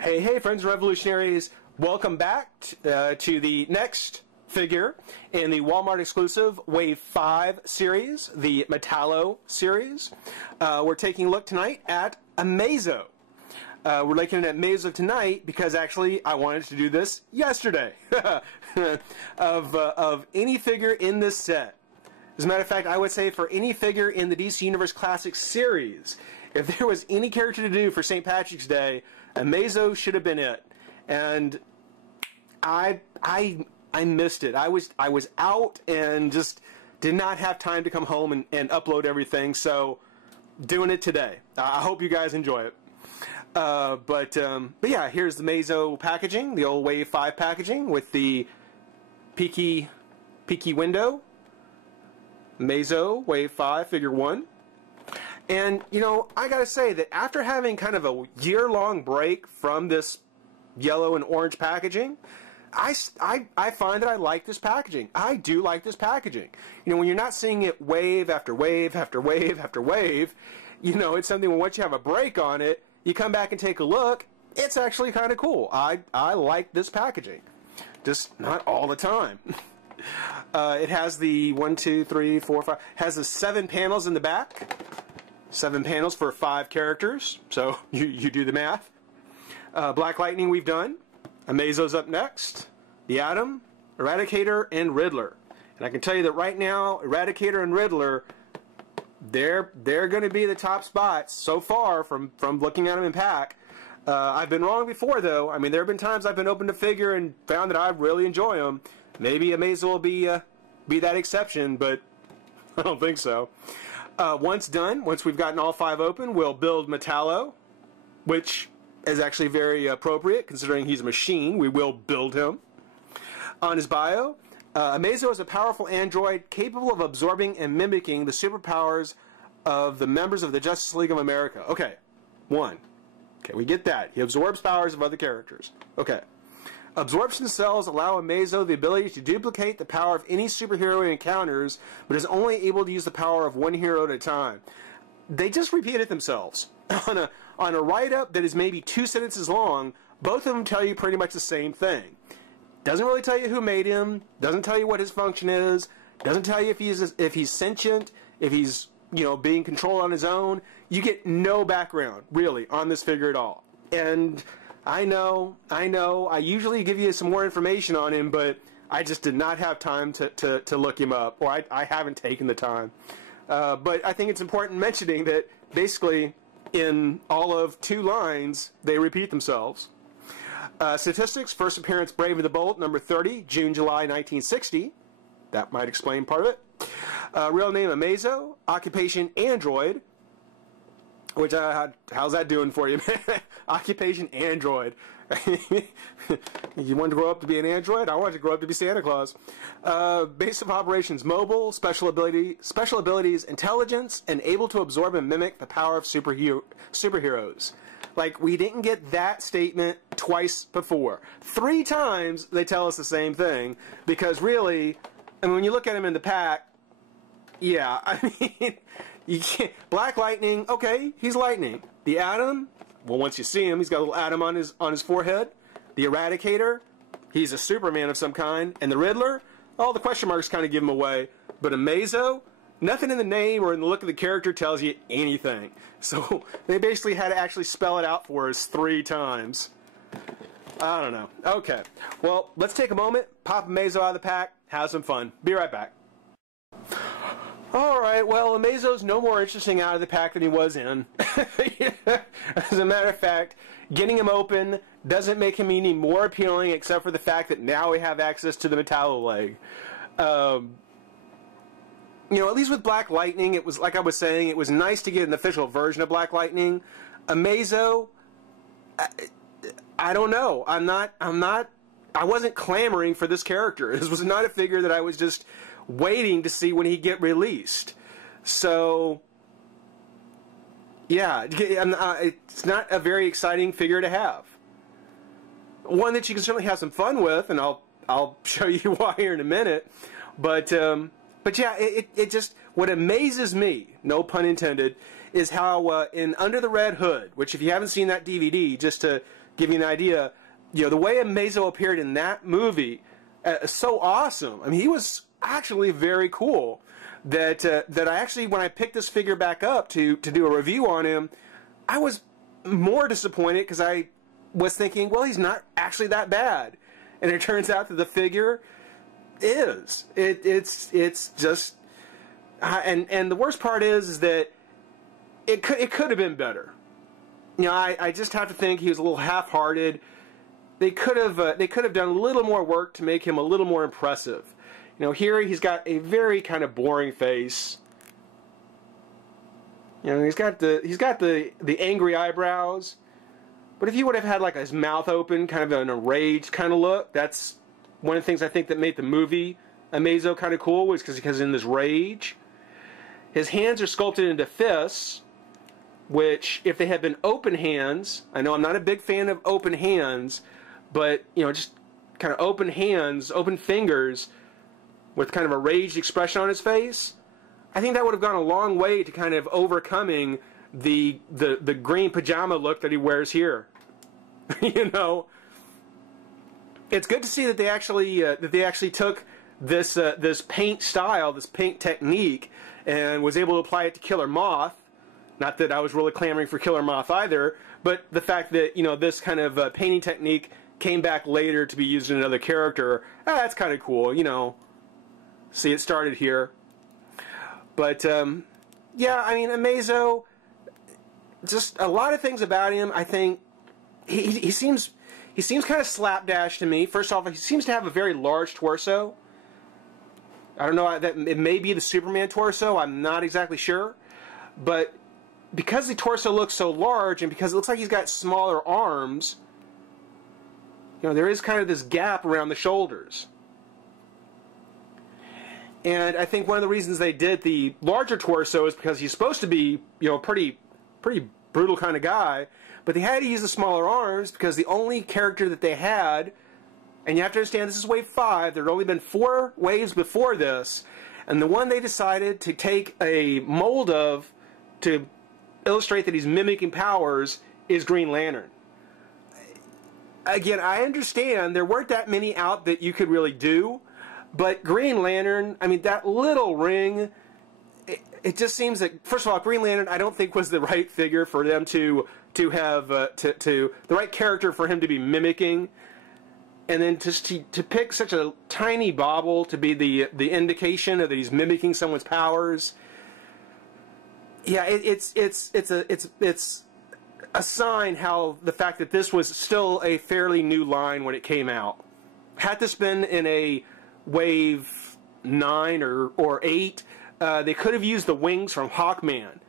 Hey, friends and revolutionaries. Welcome back to the next figure in the Walmart exclusive Wave 5 series, the Metallo series. We're taking a look tonight at Amazo. We're looking at Amazo tonight because actually I wanted to do this yesterday of any figure in this set. As a matter of fact, I would say for any figure in the DC Universe Classics series, if there was any character to do for St. Patrick's Day, Amazo should have been it. And I missed it. I was out and just did not have time to come home and upload everything, so doing it today. I hope you guys enjoy it. But yeah, here's the Amazo packaging, the old Wave 5 packaging with the peaky window. Amazo Wave 5 Figure 1. And, you know, I gotta say that after having kind of a year-long break from this yellow and orange packaging, I find that I like this packaging. I do like this packaging. You know, when you're not seeing it wave after wave after wave after wave, you know, it's something when once you have a break on it, you come back and take a look, it's actually kind of cool. I like this packaging. Just not all the time. It has the 1, 2, 3, 4, 5, has the 7 panels in the back. 7 panels for 5 characters, so you do the math. Black Lightning we've done. Amazo's up next. The Atom, Eradicator, and Riddler. And I can tell you that right now, Eradicator and Riddler, they're going to be the top spots so far from looking at them in pack. I've been wrong before, though. I mean, there have been times I've been opened a figure and found that I really enjoy them. Maybe Amazo will be that exception, but I don't think so. Once done, once we've gotten all 5 open, we'll build Metallo, which is actually very appropriate considering he's a machine. We will build him. On his bio, Amazo is a powerful android capable of absorbing and mimicking the superpowers of the members of the Justice League of America. Okay, 1. Okay, we get that. He absorbs powers of other characters. Okay. Absorption cells allow Amazo the ability to duplicate the power of any superhero he encounters, but is only able to use the power of one hero at a time. They just repeated themselves. On a write-up that is maybe 2 sentences long, both of them tell you pretty much the same thing. Doesn't really tell you who made him, doesn't tell you what his function is, doesn't tell you if he's sentient, if he's, you know, being controlled on his own. You get no background, really, on this figure at all. And I know, I usually give you some more information on him, but I just did not have time to look him up, or I haven't taken the time. But I think it's important mentioning that basically in all of 2 lines, they repeat themselves. Statistics, first appearance Brave and the Bold, number 30, June, July 1960. That might explain part of it. Real name Amazo, occupation android. Which, how's that doing for you, man? Occupation android. You wanted to grow up to be an android? I wanted to grow up to be Santa Claus. Base of operations mobile, special abilities intelligence, and able to absorb and mimic the power of superheroes. Like, we didn't get that statement twice before. 3 times they tell us the same thing, because really, I mean, when you look at him in the pack, yeah, I mean, you can't. Black Lightning, okay, he's lightning. The Atom, well, once you see him, he's got a little atom on his forehead. The Eradicator, he's a Superman of some kind. And the Riddler, all the question marks kind of give him away. But Amazo, nothing in the name or in the look of the character tells you anything. So they basically had to actually spell it out for us 3 times. I don't know. Okay, well, let's take a moment, pop Amazo out of the pack, have some fun. Be right back. Alright, well, Amazo's no more interesting out of the pack than he was in. As a matter of fact, getting him open doesn't make him any more appealing except for the fact that now we have access to the Metallo leg. You know, at least with Black Lightning, it was, like I was saying, it was nice to get an official version of Black Lightning. Amazo, I don't know. I wasn't clamoring for this character. This was not a figure that I was just waiting to see when he'd get released. So, yeah, it's not a very exciting figure to have. One that you can certainly have some fun with, and I'll show you why here in a minute. But yeah, it just, what amazes me, no pun intended, is how in Under the Red Hood, which if you haven't seen that DVD, just to give you an idea, you know, the way Amazo appeared in that movie, so awesome. I mean, he was actually very cool. That I actually, when I picked this figure back up to do a review on him, I was more disappointed because I was thinking, well, he's not actually that bad, and it turns out that the figure is. It's just, and the worst part is that it could have been better. You know, I just have to think he was a little half-hearted. They could have done a little more work to make him a little more impressive. You know, here he's got a very kind of boring face. You know, he's got the angry eyebrows. But if he would have had like his mouth open, kind of an enraged kind of look, that's one of the things I think that made the movie Amazo kind of cool, was because in this rage. His hands are sculpted into fists, which if they had been open hands, I know I'm not a big fan of open hands, but you know, just kind of open hands, open fingers, with kind of a raged expression on his face, I think that would have gone a long way to kind of overcoming the green pajama look that he wears here. You know, it's good to see that they actually took this this paint style, this paint technique, and was able to apply it to Killer Moth. Not that I was really clamoring for Killer Moth either, but the fact that, you know, this kind of painting technique came back later to be used in another character, that's kind of cool, you know. See, it started here. But, yeah, I mean, Amazo, just a lot of things about him, I think, he seems kind of slapdash to me. First off, he seems to have a very large torso. I don't know, that it may be the Superman torso, I'm not exactly sure. But because the torso looks so large, and because it looks like he's got smaller arms, you know, there is kind of this gap around the shoulders. And I think one of the reasons they did the larger torso is because he's supposed to be, you know, pretty brutal kind of guy, but they had to use the smaller arms because the only character that they had, and you have to understand this is wave 5, there had only been 4 waves before this, and the one they decided to take a mold of to illustrate that he's mimicking powers is Green Lantern. Again, I understand there weren't that many out that you could really do, but Green Lantern, I mean, that little ring, it just seems that, first of all, Green Lantern I don't think was the right figure for them to have, the right character for him to be mimicking. And then just to pick such a tiny bauble to be the indication of that he's mimicking someone's powers. Yeah, it's a sign how the fact that this was still a fairly new line when it came out. Had this been in a wave 9 or 8, they could have used the wings from Hawkman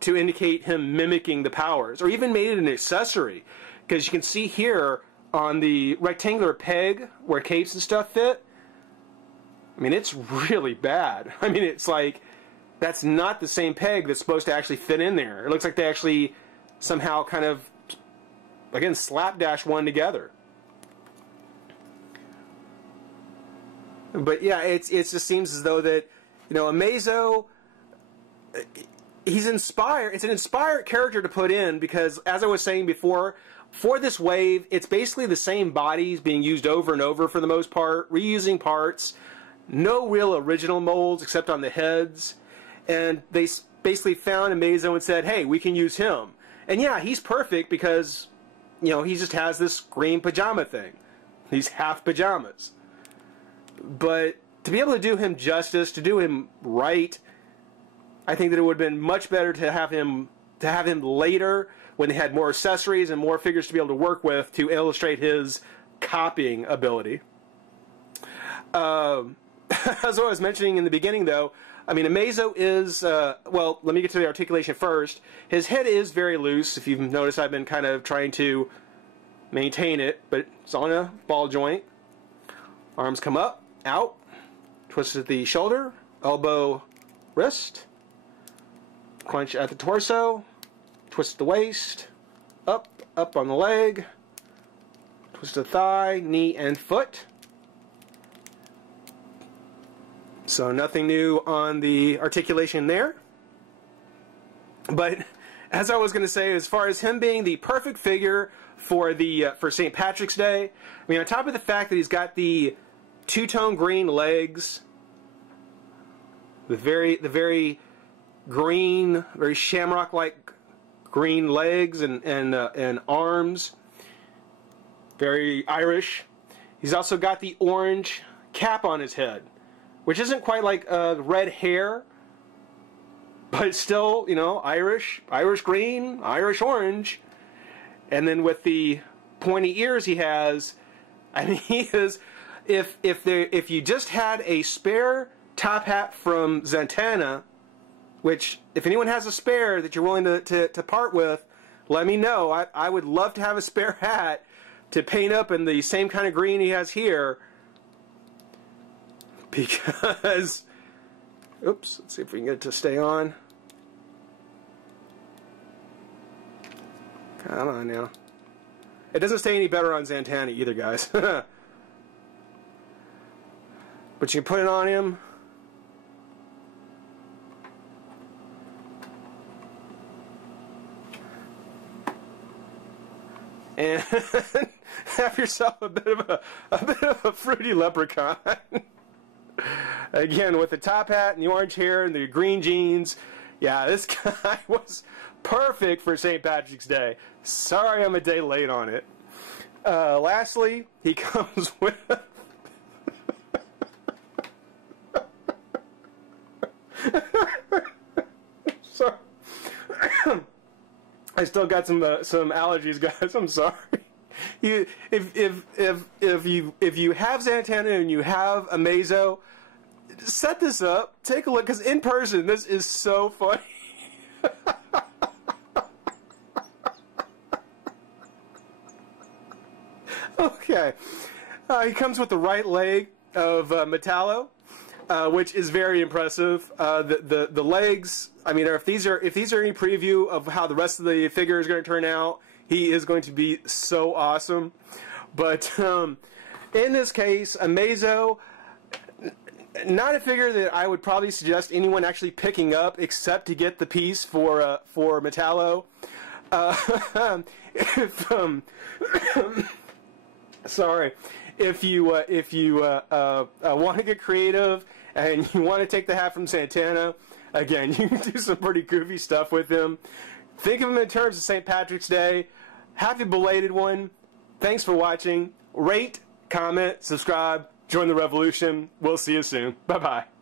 to indicate him mimicking the powers, or even made it an accessory, because you can see here on the rectangular peg where capes and stuff fit, I mean, it's really bad. I mean, it's like, that's not the same peg that's supposed to actually fit in there. It looks like they actually somehow kind of, again, slapdash one together. But yeah, it just seems as though that, you know, Amazo, he's inspired. It's an inspired character to put in because, as I was saying before, for this wave, it's basically the same bodies being used over and over for the most part, reusing parts, no real original molds except on the heads, and they basically found Amazo and said, hey, we can use him. And yeah, he's perfect because, you know, he just has this green pajama thing. He's half pajamas. But to be able to do him justice, to do him right, I think that it would have been much better to have him later when they had more accessories and more figures to be able to work with to illustrate his copying ability. As I was mentioning in the beginning, though, I mean, Amazo is, well, let me get to the articulation first. His head is very loose. If you've noticed, I've been kind of trying to maintain it, but it's on a ball joint. Arms come up, out, twist at the shoulder, elbow, wrist, clench at the torso, twist the waist, up on the leg, twist the thigh, knee, and foot. So nothing new on the articulation there. But as I was going to say, as far as him being the perfect figure for for St. Patrick's Day, I mean, on top of the fact that he's got the two-tone green legs, the very green, very shamrock-like green legs and arms, very Irish. He's also got the orange cap on his head, which isn't quite like red hair, but it's still, you know, Irish green, Irish orange. And then with the pointy ears he has, I mean, he is, if you just had a spare top hat from Zantana, which, if anyone has a spare that you're willing to part with, let me know. I would love to have a spare hat to paint up in the same kind of green he has here. Because, oops, let's see if we can get it to stay on. Come on now. It doesn't stay any better on Zantana either, guys. But you can put it on him. And have yourself a bit of a fruity leprechaun. Again, with the top hat and the orange hair and the green jeans. Yeah, this guy was perfect for St. Patrick's Day. Sorry I'm a day late on it. Lastly, he comes with... Sorry. I still got some allergies, guys. I'm sorry. If you have Zantana and you have Amazo, set this up. Take a look, because in person, this is so funny. Okay. He comes with the right leg of Metallo, which is very impressive. The legs, I mean, if these are any preview of how the rest of the figure is going to turn out, he is going to be so awesome. But in this case, Amazo, not a figure that I would probably suggest anyone actually picking up, except to get the piece for Metallo. Sorry, if you want to get creative and you want to take the hat from Zantana, again, you can do some pretty goofy stuff with him. Think of him in terms of St. Patrick's Day. Happy belated one. Thanks for watching. Rate, comment, subscribe, join the revolution. We'll see you soon. Bye-bye.